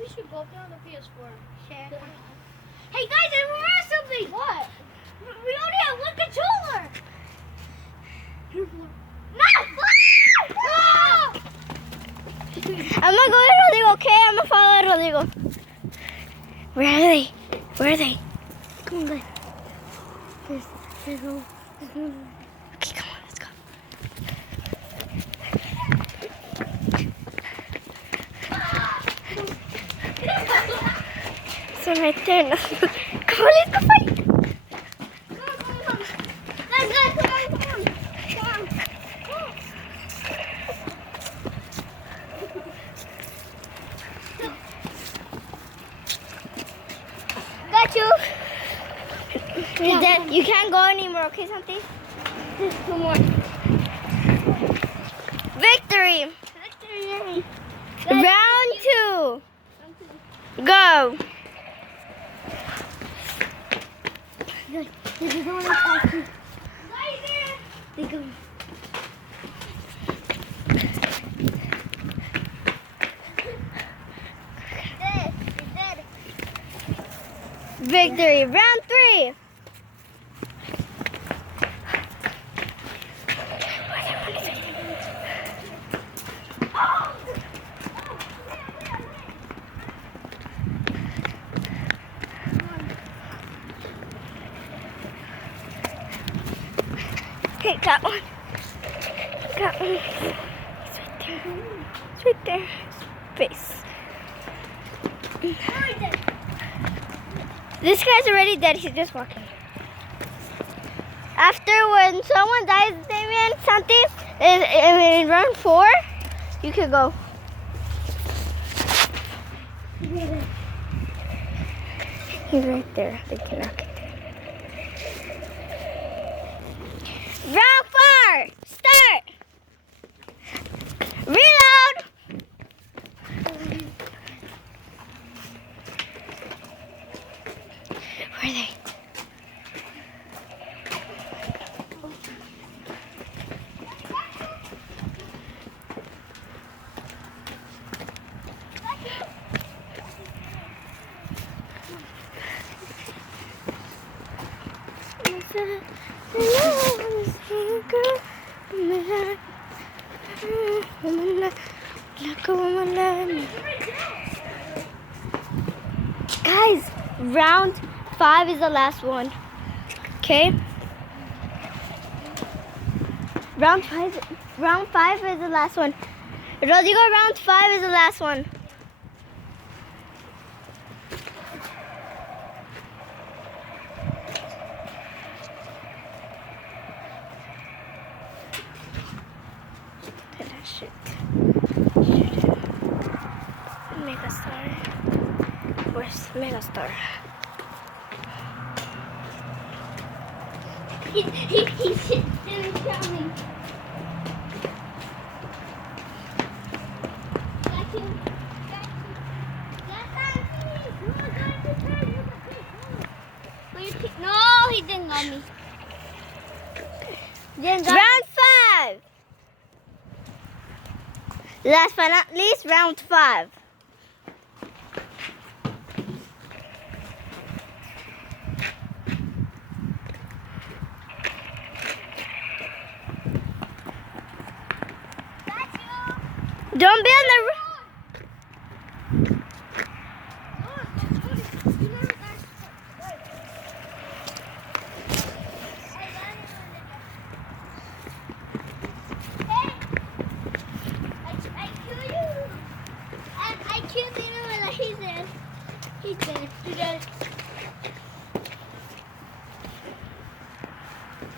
we should both get on the PS4. Share. Hey guys, I remember something. What? We only have one controller. No! I'm gonna go with Rodrigo, okay? I'm gonna follow Rodrigo. Where are they? Where are they? Come on, guys. There's no. Okay, come on, let's go. So right there. No. Come on, let's go fight. Got you. You can't go anymore, okay, Santi? Just 2 more. Victory! Victory. Round 2. Go. This is only 5. They go. Victory. Round 3. Okay, got one. Got one. It's right there. It's right there. Face. This guy's already dead. He's just walking. After when someone dies, Damien, Santi, in round 4, you could go. He's right there. They cannot get there. Round 4, start. Reload. Where are they? Guys, round 5 is the last one. Okay? Round 5 is the last one. Rodrigo, round 5 is the last one. Shit. Megastar. Where's Megastar? He's coming. Got you. No, he didn't got me. Round 5. Last but not least, round 5. Don't be on the roof.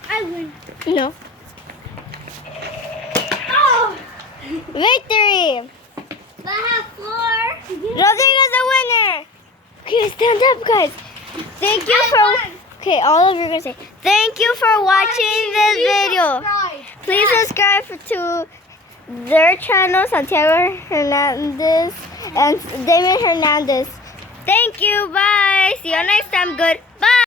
I win. No. Oh! Victory! But I have 4. Rodrigo's the winner! Okay, stand up, guys. Thank you for... Okay, all of you are going to say, thank you for watching this video. Please subscribe to their channel, Santiago Hernandez and Damien Hernandez. Thank you. Bye. See you next time. Goodbye.